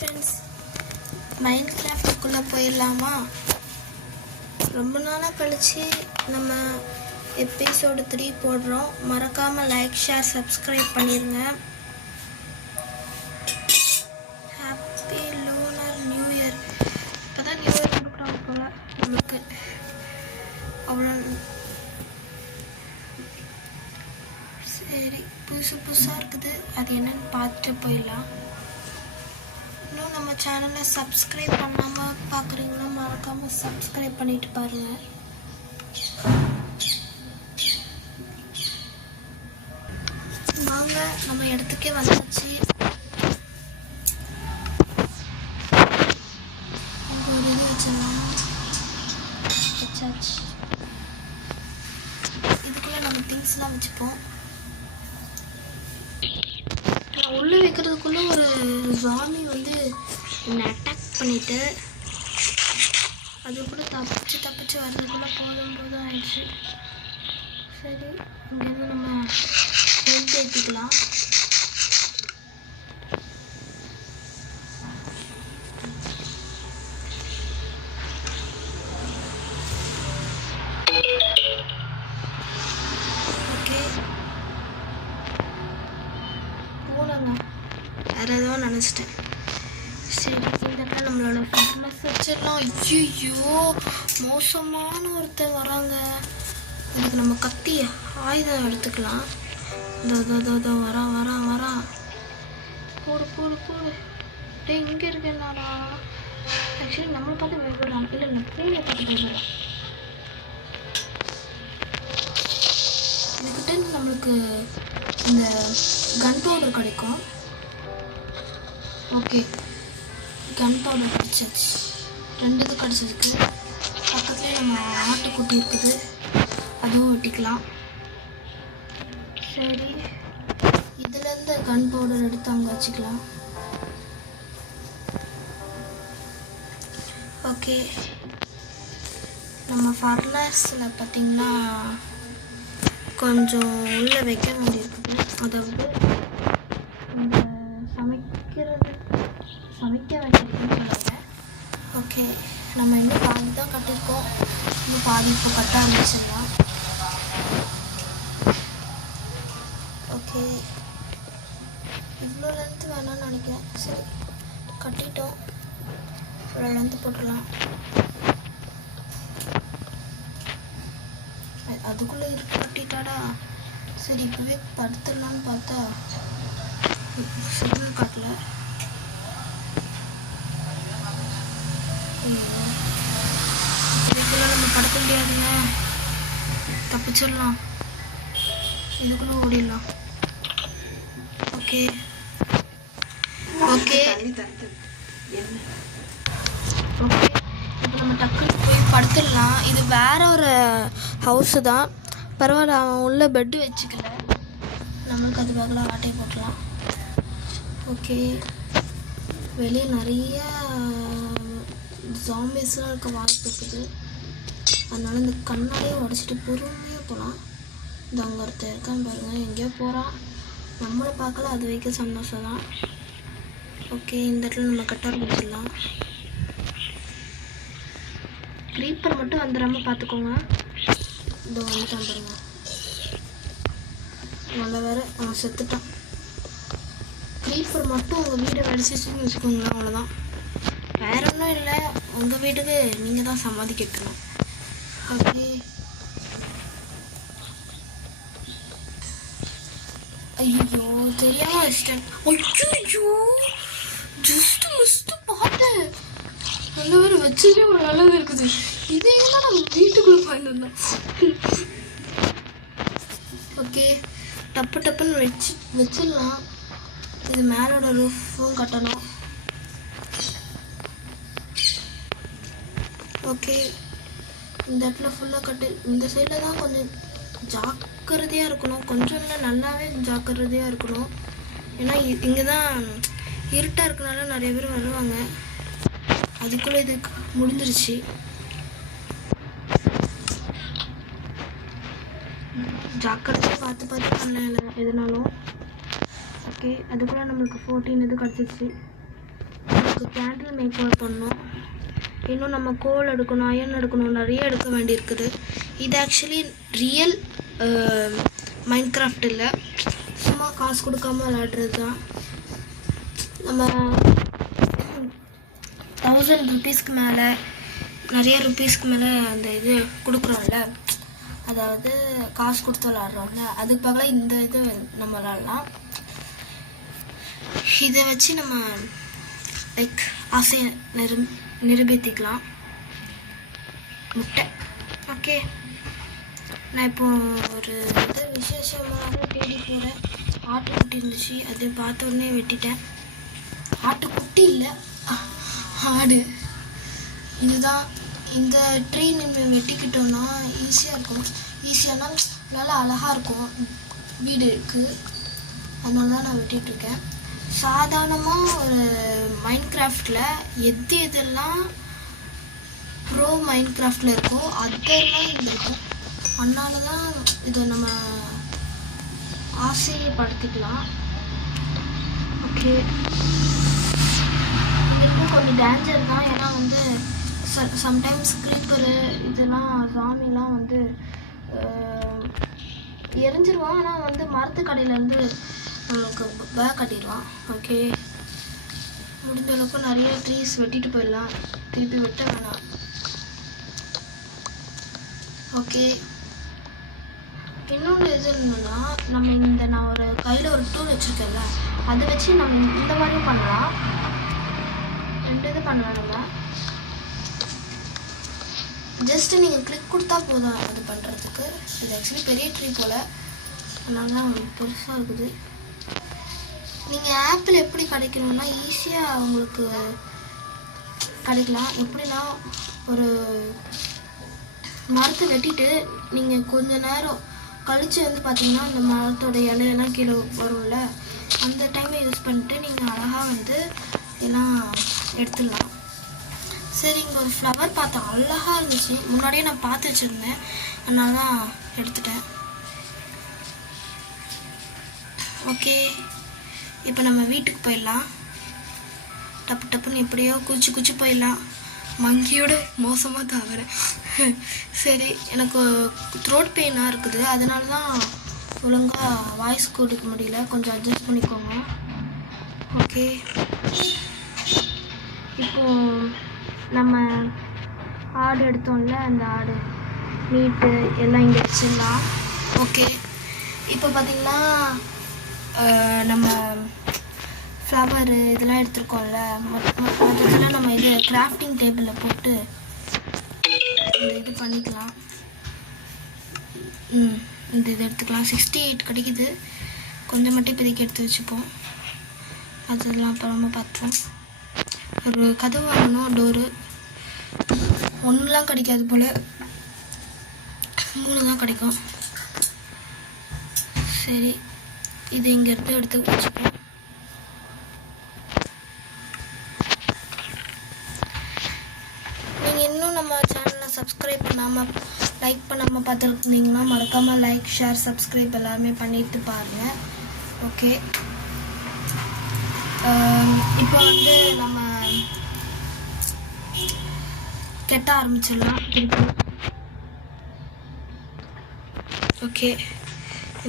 Friends, mind கிராஃப்டுக்குள்ளே போயிடலாமா? ரொம்ப நாளாக கழித்து நம்ம எபிசோடு 3 போடுறோம். மறக்காமல் லைக், ஷேர், சப்ஸ்கிரைப் பண்ணிடுங்க. Happy lunar new year. இப்போ தான் நியூ இயர் கொடுக்குறாங்க போல நம்மளுக்கு. அவ்வளோ சரி, புதுசாக இருக்குது. அது என்னன்னு பார்த்துட்டு போயிடலாம். இன்னும் நம்ம சேனலை சப்ஸ்கிரைப் பண்ணாமல் பார்க்குறீங்கன்னா மறக்காமல் சப்ஸ்கிரைப் பண்ணிட்டு பாருங்கள். வாங்க, நம்ம இடத்துக்கே வந்தாச்சு. ஒரு இது வச்சாச்சு. இதுக்குள்ளே நம்ம திங்ஸ்லாம் வச்சுப்போம். உள்ளே வைக்கிறதுக்குள்ளே ஒரு ஜாம்பி வந்து என்னை அட்டாக் பண்ணிவிட்டு அது கூட தப்பிச்சு வர்றதுக்குள்ளே போதும் ஆயிடுச்சு. சரி, இங்கேருந்து நம்ம ஹெல்த் ஏற்றிக்கலாம். ஓகே, போனங்க வேறு ஏதோ நினச்சிட்டேன். சரி, இந்த இடத்துல நம்மளோட ஃபிட்னஸ் வச்சிடலாம். ஐயோ, மோசமான ஒருத்தர் வராங்க. இதுக்கு நம்ம கத்தி ஆயுதம் எடுத்துக்கலாம். இதோ வரா. போடு. டே, இங்கே இருக்கேன்னாடா. ஆக்சுவலி நம்மளை பார்த்து பயப்படலாம். இல்லை பூனை பார்த்து பயப்படலாம். இதுக்கிட்ட நம்மளுக்கு இந்த கன் பவுடர் கிடைக்கும். ஓகே, கன் பவுடர் கிடச்சாச்சு. 2 இது கிடச்சிருக்கு. பக்கத்துலேயே நம்ம ஆட்டுக்குட்டி இருக்குது, அதுவும் வெட்டிக்கலாம். சரி, இதுலேருந்து கன் பவுடர் எடுத்து அங்கே வச்சுக்கலாம். ஓகே, நம்ம ஃபர்னஸில் பார்த்திங்கன்னா கொஞ்சம் உள்ளே வைக்க வேண்டியிருக்குது. அதாவது இந்த சமைக்க வேண்டியிருக்குன்னு சொல்லுவாங்க. ஓகே, நம்ம இன்னும் பாதி தான் கட்டியிருக்கோம். இன்னும் பாதி இப்போ கட்ட ஆரம்பிச்சிடலாம். ஓகே, இவ்வளோ லென்த்து வேணாம்னு நினைக்கிறேன். சரி, கட்டிட்டோம். இவ்வளோ லென்த்து போட்டுடலாம். அதுக்குள்ளே இருக்கு கட்டிட்டாடா. சரி, இப்போவே படுத்துடலான்னு பார்த்தா சிக்னல் காட்டல. இதுக்குள்ளே நம்ம படுக்க முடியாதுங்க. தப்பிச்சிடலாம். இதுக்குள்ளே ஓடிடலாம். ஓகே, இப்போ நம்ம டக்குன்னு போய் படுத்துடலாம். இது வேற ஒரு ஹவுஸு தான். பரவாயில்ல, அவன் உள்ள பெட்டு வச்சுக்கல. நம்மளுக்கு அது பதிலாக ஆட்டை போட்டலாம். ஓகே, வெளியே நிறைய ஜாம்பிஸ்லாம் இருக்க வாய்ப்பு இருக்குது. அதனால இந்த கண்ணாடியே உடச்சிட்டு பொறுமையாக போகலாம். இந்த அங்கே ஒருத்தர் இருக்கான்னு பாருங்கள், எங்கேயோ போகிறான். நம்மளை பார்க்கல, அது வரைக்கும் சந்தோஷம் தான். ஓகே, இந்த இடத்துல நம்ம கட்ட ஆரம்பிச்சிடலாம். க்ரீப்பர் மட்டும் வந்துடாமல் பார்த்துக்கோங்க. இதோ வந்துட்டான் பாருங்க. நல்ல வேறு அவன் செத்துட்டான். க்ரீப்பர் மட்டும் உங்கள் வீடை வெடிச்சிச்சுன்னு வச்சுக்கோங்களேன், அவ்வளோதான். வேற ஒன்றும் இல்லை, உங்கள் வீட்டுக்கு நீங்கள் தான் சமாதி கேட்கணும். ஓகே, ஐயோ தெரியாமல் வச்சிட்டேன். ஐயோ, ஜஸ்ட்டு பார்த்தேன். நல்ல வேறு வச்சுட்டே ஒரு நல்லது இருக்குது. இதே தான் நம்ம வீட்டுக்குள்ளே போயிட்டு வந்தோம். ஓகே, டப்புன்னு வச்சிடலாம். இது மேலோட ரூஃபும் கட்டணும். ஓகே, இந்த இடத்துல ஃபுல்லாக கட்டு. இந்த சைடில் தான் கொஞ்சம் ஜாக்கிரதையாக இருக்கணும். கொஞ்சம் இல்லை, நல்லாவே ஜாக்கிரதையாக இருக்கணும். ஏன்னா இங்கே தான் இருட்டாக இருக்கனால நிறைய பேர் வருவாங்க. அதுக்குள்ளே இது முடிஞ்சிருச்சு. ஜாக்கிரதையாக பார்த்து பண்ணல எதுனாலும். ஓகே, அதுக்குள்ளே நம்மளுக்கு 14 இது கிடச்சிருச்சு. அதுக்கு கேண்டில் மேக் ஓவர் பண்ணணும். இன்னும் நம்ம கோல் எடுக்கணும், அயன் எடுக்கணும், நிறைய எடுக்க வேண்டியிருக்குது. இது ஆக்சுவலி ரியல் மைன்கிராஃப்ட் இல்லை, சும்மா காசு கொடுக்காம விளையாடுறது தான். நம்ம 1000 ருபீஸ்க்கு மேலே, நிறைய ருபீஸ்க்கு மேலே அந்த இது கொடுக்குறோம்ல, அதாவது காசு கொடுத்து விளாட்றோம்ல, அதுக்கு பதிலாக இந்த இது நம்ம விளாட்லாம். இதை வச்சு நம்ம லைக் ஆசையை நிரூபித்திக்கலாம். முட்டை. ஓகே, நான் இப்போ ஒரு இது விசேஷமாக தேடி போகிறேன். ஆட்டுக்குட்டி இருந்துச்சு, அதை பார்த்த உடனே வெட்டிட்டேன். ஆட்டுக்குட்டி இல்லை, ஆடு. இதுதான் இந்த ட்ரீ நம்ம வெட்டிக்கிட்டோன்னா ஈஸியாக இருக்கும். ஈஸியானா நல்லா அழகாக இருக்கும், வீடு இருக்குது. அதனால தான் நான் வெட்டிகிட்ருக்கேன். சாதாரணமாக ஒரு மைன்கிராஃப்டில் எதெல்லாம் ப்ரோ மைன்கிராஃப்டில் இருக்கோ அதெல்லாம் இதில் இருக்கும். அதனால தான் இதை நம்ம ஆசைப்படுத்திக்கலாம். ஓகே, இதுக்கும் கொஞ்சம் டேஞ்சர் தான். ஏன்னா வந்து சம்டைம்ஸ் க்ரீப்பரு இதெல்லாம் சாமிலாம் வந்து எரிஞ்சிருவான். ஆனால் வந்து மரத்து கடையிலேருந்து நம்மளுக்கு பேக் கட்டிடுவான். ஓகே, முடிஞ்ச அளவுக்கு நிறைய ட்ரீஸ் வெட்டிட்டு போயிடலாம், திருப்பி வெட்ட வேணாம். ஓகே, இன்னொன்று எது இருந்ததுன்னா, நம்ம நான் ஒரு கையில் ஒரு டூல் வச்சுருக்கேன்ல, அதை வச்சு நம்ம இந்த மாதிரியும் பண்ணலாம். 2 இது பண்ணலாம். நம்ம ஜஸ்ட்டு நீங்கள் கிளிக் கொடுத்தா போதும் அது பண்ணுறதுக்கு. இது ஆக்சுவலி பெரிய ட்ரீ போல், அதனால தான் பெருசாக இருக்குது. நீங்கள் ஆப்பிள் எப்படி கிடைக்கணும்னா ஈஸியாக உங்களுக்கு கிடைக்கலாம். எப்படின்னா, ஒரு மரத்தை வெட்டிட்டு நீங்கள் கொஞ்ச நேரம் கழித்து வந்து பார்த்தீங்கன்னா அந்த மரத்தோட இலையெல்லாம் கீழே வரும்ல, அந்த டைமை யூஸ் பண்ணிட்டு நீங்கள் அழகாக வந்து எல்லாம் எடுத்துடலாம். சரி, இங்கே ஒரு ஃப்ளவர் பார்த்தேன், அழகாக இருந்துச்சு. முன்னாடியே நான் பார்த்து வச்சுருந்தேன், அதனால தான் எடுத்துட்டேன். ஓகே, இப்போ நம்ம வீட்டுக்கு போயிடலாம். டப்பு டப்புன்னு எப்படியோ குச்சி போயிடலாம். மங்கியோட மோசமாக தவிர. சரி, எனக்கு த்ரோட் பெயினாக இருக்குது, அதனால தான் ஒழுங்காக வாய்ஸ் கொடுக்க முடியல, கொஞ்சம் அட்ஜஸ்ட் பண்ணிக்கோங்க. ஓகே, இப்போது நம்ம ஆடு எடுத்தோம்ல, அந்த ஆடு மீட்டு எல்லாம் இங்கே வச்சிடலாம். ஓகே, இப்போ பார்த்திங்கன்னா நம்ம ஃப்ளவரு இதெல்லாம் எடுத்துருக்கோம்ல, மொத்தத்தில் நம்ம இது கிராஃப்டிங் டேபிளில் போட்டு இந்த இது பண்ணிக்கலாம். இந்த இது எடுத்துக்கலாம். 68 கிடைக்குது. கொஞ்சம் மட்டும் இப்போதைக்கு எடுத்து வச்சுப்போம், அதெல்லாம் அப்புறமா பார்ப்போம். ஒரு கதவு வாங்கணும், டோரு. 1லாம் கிடைக்காது போல், 3 தான் கிடைக்கும். சரி, இது இங்கேருந்து எடுத்து வச்சுப்போம். நீங்கள் இன்னும் நம்ம சேனலை சப்ஸ்கிரைப் பண்ணாமல் லைக் பண்ணாமல் பார்த்துருந்தீங்கன்னா மறக்காமல் லைக், ஷேர், சப்ஸ்கிரைப் எல்லாருமே பண்ணிட்டு பாருங்கள். ஓகே, இப்போ வந்து நம்ம கெட்ட ஆரம்பிச்சிடலாம் திருப்பி. ஓகே,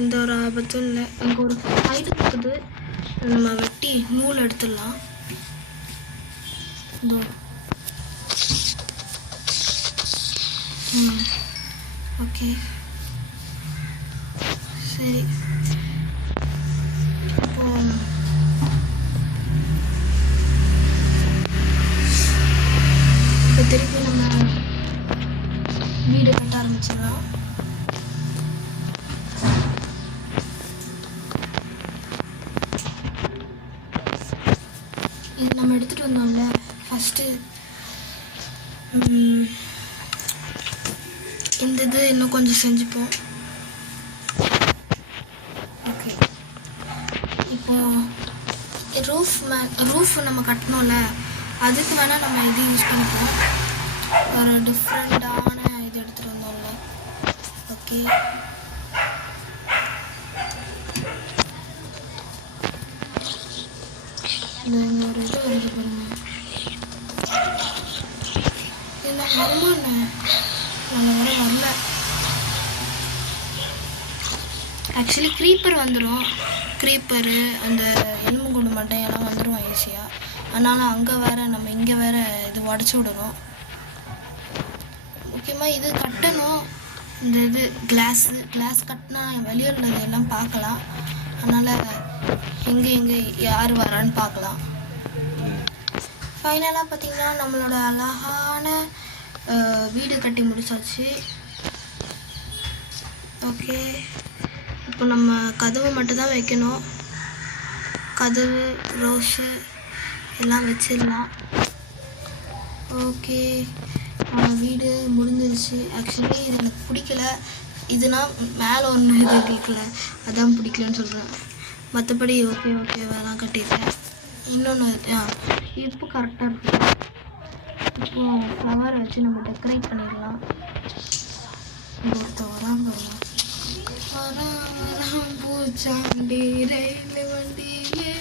எந்த ஒரு ஆபத்தும் இல்லை. அங்கே ஒரு ஃபைல் இருக்குது, நம்ம வெட்டி நூல் எடுத்துடலாம். ஓகே, சரி, இப்போ திருப்பி நம்ம வீடு கட்ட ஆரம்பிச்சிடலாம். இது நம்ம எடுத்துகிட்டு வந்தோம்ல ஃபஸ்ட்டு, இந்த இது இன்னும் கொஞ்சம் செஞ்சுப்போம். ஓகே, இப்போது ரூஃப் நம்ம கட்டணும்ல, அதுக்கு வேணால் நம்ம இது யூஸ் பண்ணிப்போம். ஒரு டிஃப்ரெண்ட்டான இது எடுத்துகிட்டு வந்தோம்ல. ஓகே, இந்த ஒரு இது வந்து பாருங்க, வருமானே நல்ல வர வரல. ஆக்சுவலி க்ரீப்பர் வந்துடும். க்ரீப்பரு அந்த எலும்பு குண்டு மட்டையெல்லாம் வந்துடும் ஈஸியாக. அதனால் அங்கே வேறு நம்ம இங்கே வேறு இது உடச்சி விடணும். முக்கியமாக இது கட்டணும். இந்த இது கிளாஸ் கட்டினா வெளியே உள்ளதெல்லாம் பார்க்கலாம். அதனால் எங்கே யார் வரான்னு பார்க்கலாம். ஃபைனலாக பார்த்திங்கன்னா நம்மளோட அழகான வீடு கட்டி முடிச்சாச்சு. ஓகே, இப்போ நம்ம கதவு மட்டும்தான் வைக்கணும். கதவு ரோஸு எல்லாம் வச்சிடலாம். ஓகே, வீடு முடிஞ்சிருச்சு. ஆக்சுவலி இது எனக்கு பிடிக்கல. இதுனா மேலே ஒன்று இது கேட்கல, அதான் பிடிக்கலன்னு சொல்கிறேன். மற்றபடி ஓகேவாக கட்டியிருக்கேன். இன்னொன்று இப்போ கரெக்டாக இருக்குது. இப்போ ஃப்ளவர் வச்சு நம்ம டெக்கரேட் பண்ணிடலாம். ஒருத்தர் வராங்க, பூச்சாண்டி ரயில் வண்டியே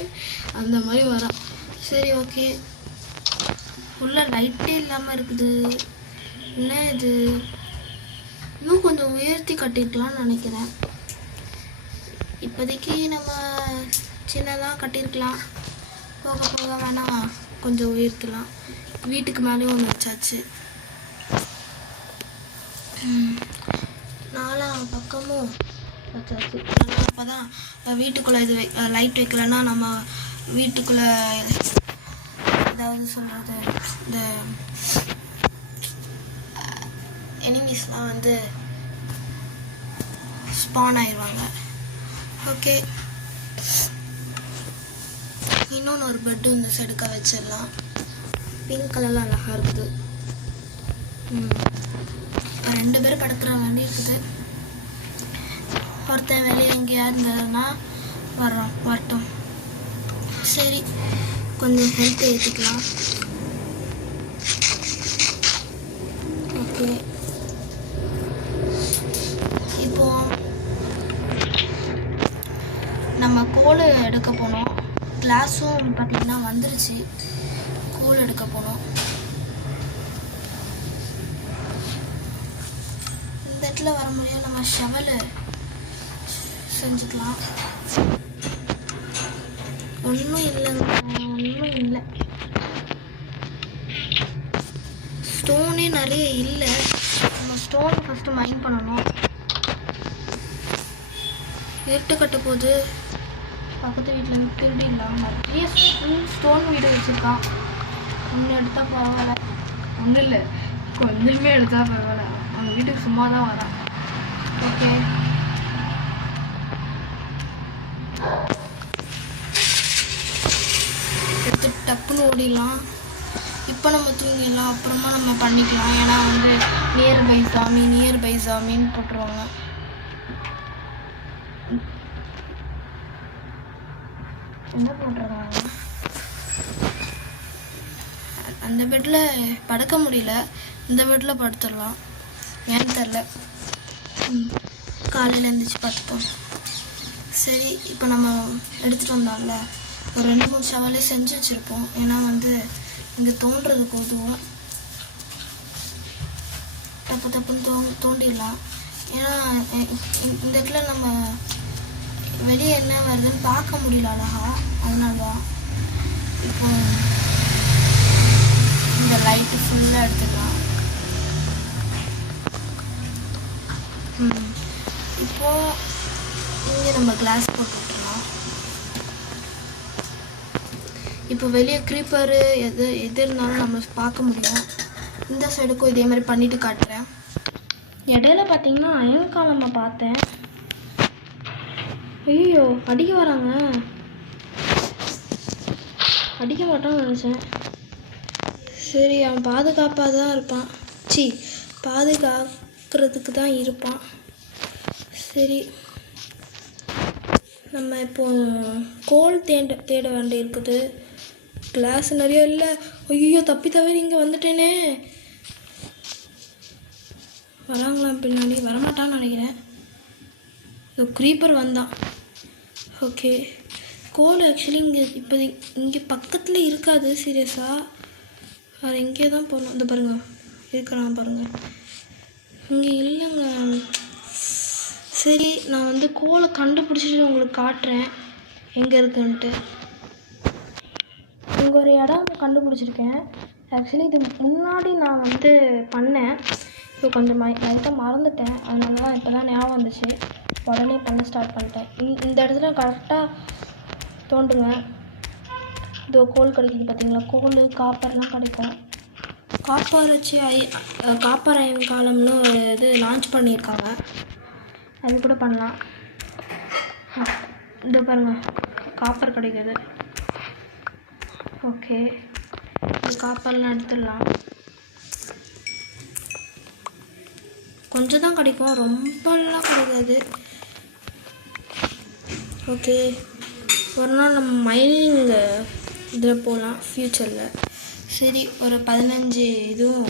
அந்த மாதிரி வரான். சரி ஓகே, உள்ள லைட்டே இல்லாமல் இருக்குது. என்ன இது, இன்னும் கொஞ்சம் உயர்த்தி கட்டிருக்கலாம்னு நினைக்கிறேன். இப்போதைக்கு நம்ம சின்னதாக கட்டியிருக்கலாம். போக வேணாம், கொஞ்சம் உயர்த்தலாம். வீட்டுக்கு மேலேயும் ஒன்று வச்சாச்சு. 4 பக்கமும் வச்சாச்சு. அப்போ தான் வீட்டுக்குள்ளே இது லைட் வைக்கலன்னா நம்ம வீட்டுக்குள்ளே ஏதாவது சொல்கிறது, இந்த எனிமீஸ்லாம் வந்து ஸ்பான் ஆயிடுவாங்க. ஓகே, இன்னொன்று ஒரு பெட்டு இந்த சைடுக்க வச்சிடலாம். பிங்க் கலரில் அழகாக இருக்குது. இப்போ 2 பேர் படுக்கிற வேண்டி இருக்குது. ஒருத்தன் வெளியே எங்கேயா இருந்ததுன்னா வரட்டும். சரி, கொஞ்சம் ஹெல்த் ஏற்றிக்கலாம். ஓகே, இப்போ நம்ம கோல் எடுக்க போனோம். கிளாஸும் பார்த்திங்கன்னா வந்துருச்சு. கோல் எடுக்க போனோம். இந்த இடத்துல வர முடியாது. நம்ம ஷவல் செஞ்சுக்கலாம். ஒன்றும் இல்லை. ஸ்டோனே நிறைய இல்லை. நம்ம ஸ்டோன் ஃபஸ்ட்டு மைண்ட் பண்ணணும். இருட்டு கட்ட போது பக்கத்து வீட்டில் திருடிடலாம். நிறைய ஸ்டோன் வீடு வச்சுருக்கான். ஒன்று எடுத்தால் பரவாயில்ல. ஒன்றும் இல்லை, கொஞ்சமே எடுத்தால் பரவாயில்ல. அவங்க வீட்டுக்கு சும்மா தான் வரான். ஓகே, எடுத்து டப்புன்னு ஓடிடலாம். இப்போ நம்ம தூங்கிடலாம், அப்புறமா நம்ம பண்ணிக்கலாம். ஏன்னா வந்து நியர் பை சாமின்னு போட்டுருவாங்க. என்ன போட்டுருக்காங்க? அந்த பெட்டில் படுக்க முடியல, இந்த பெட்டில் படுத்துடலாம். ஏன்னு தெரில, காலையில் எழுந்திரிச்சு பார்த்துப்போம். சரி, இப்போ நம்ம எடுத்துகிட்டு வந்தோம்ல, ஒரு 2-3 ஷவலே செஞ்சு வச்சுருப்போம். ஏன்னா வந்து இங்கே தோன்றதுக்கு உதவும். தப்புன்னு தோண்டிடலாம். ஏன்னா இந்த இடத்துல நம்ம வெளியே என்ன வருதுன்னு பார்க்க முடியல அழகா. அதனால தான் இப்போ இந்த லைட்டு ஃபுல்லாக எடுத்துக்கலாம். இப்போது இங்கே நம்ம கிளாஸ் போட்டு விட்டுருலாம். இப்போ வெளியே க்ரீப்பரு எது இருந்தாலும் நம்ம பார்க்க முடியும். இந்த சைடுக்கும் இதே மாதிரி பண்ணிவிட்டு காட்டுறேன். இடையில பார்த்தீங்கன்னா அயன் காலம்மா பார்த்தேன். ஐயோ, அடிக்க வராங்க. அடிக்க மாட்டான்னு நினச்சேன். சரி, அவன் பாதுகாப்பாக தான் இருப்பான். பாதுகாக்கிறதுக்கு தான் இருப்பான். சரி, நம்ம இப்போ கோல் தேட வேண்டி இருக்குது. கிளாஸ் நிறைய இல்லை. ஐயோ, தவறி இங்கே வந்துட்டேனே. வராங்களாம் பின்னாடி? வரமாட்டான்னு நினைக்கிறேன். இந்த க்ரீப்பர் வந்தான். ஓகே, கோல் ஆக்சுவலி இங்கே பக்கத்தில் இருக்காது. சீரியஸாக அது இங்கே தான் போகணும். இந்த பாருங்க, இருக்கலாம் பாருங்கள். இங்கே இல்லைங்க. சரி, நான் வந்து கோலை கண்டுபிடிச்சிட்டு உங்களுக்கு காட்டுறேன் எங்கே இருக்குன்ட்டு. இங்கே ஒரு இடம் கண்டுபிடிச்சிருக்கேன். ஆக்சுவலி இது முன்னாடி நான் வந்து பண்ணேன். இப்போ கொஞ்சம் லைட்டாக மறந்துட்டேன். அதனால தான் இப்போ தான் ஞாபகம் வந்துச்சு. உடனே பண்ண ஸ்டார்ட் பண்ணிட்டேன். இந்த இடத்துல கரெக்டாக தோண்டுங்க. இதோ கோல் கிடைக்குது பார்த்தீங்களா? கோல் காப்பர்லாம் கிடைக்கும். காப்பர் வச்சு காப்பர் அயன் காலம்னு ஒரு இது லான்ச் பண்ணியிருக்காங்க. அது கூட பண்ணலாம். இதோ பாருங்கள், காப்பர் கிடைக்கிது. ஓகே, இது காப்பர்லாம் எடுத்துடலாம். கொஞ்சம் தான் கிடைக்கும், ரொம்பலாம் கிடைக்காது. ஓகே, ஒரு நாள் நம்ம மைனிங் இதில் போகலாம் ஃப்யூச்சரில். சரி, ஒரு 15 இதுவும்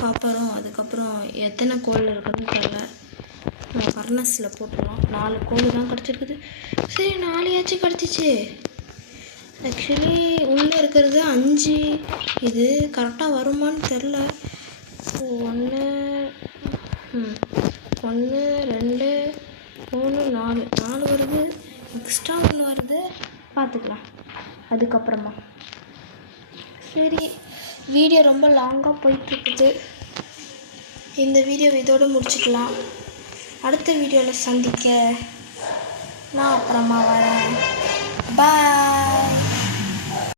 காப்பரும் அதுக்கப்புறம் எத்தனை கோல் இருக்குதுன்னு தெரியல. நம்ம ஃபர்னஸில் போட்டுடலாம். 4 கோல் தான் கிடச்சிருக்குது. சரி, 4 கிடச்சிச்சு. ஆக்சுவலி உள்ளே இருக்கிறது 5. இது கரெக்டாக வருமானு தெரில. 1 2 3 4 வருது. எக்ஸ்ட்ரா 1 வருது. பார்த்துக்கலாம் அதுக்கப்புறமா. சரி, வீடியோ ரொம்ப லாங்காக போயிட்டுருக்குது. இந்த வீடியோவை இதோடு முடிச்சுக்கலாம். அடுத்த வீடியோவில் சந்திக்க நான் அப்புறமா வரேன். பாய்.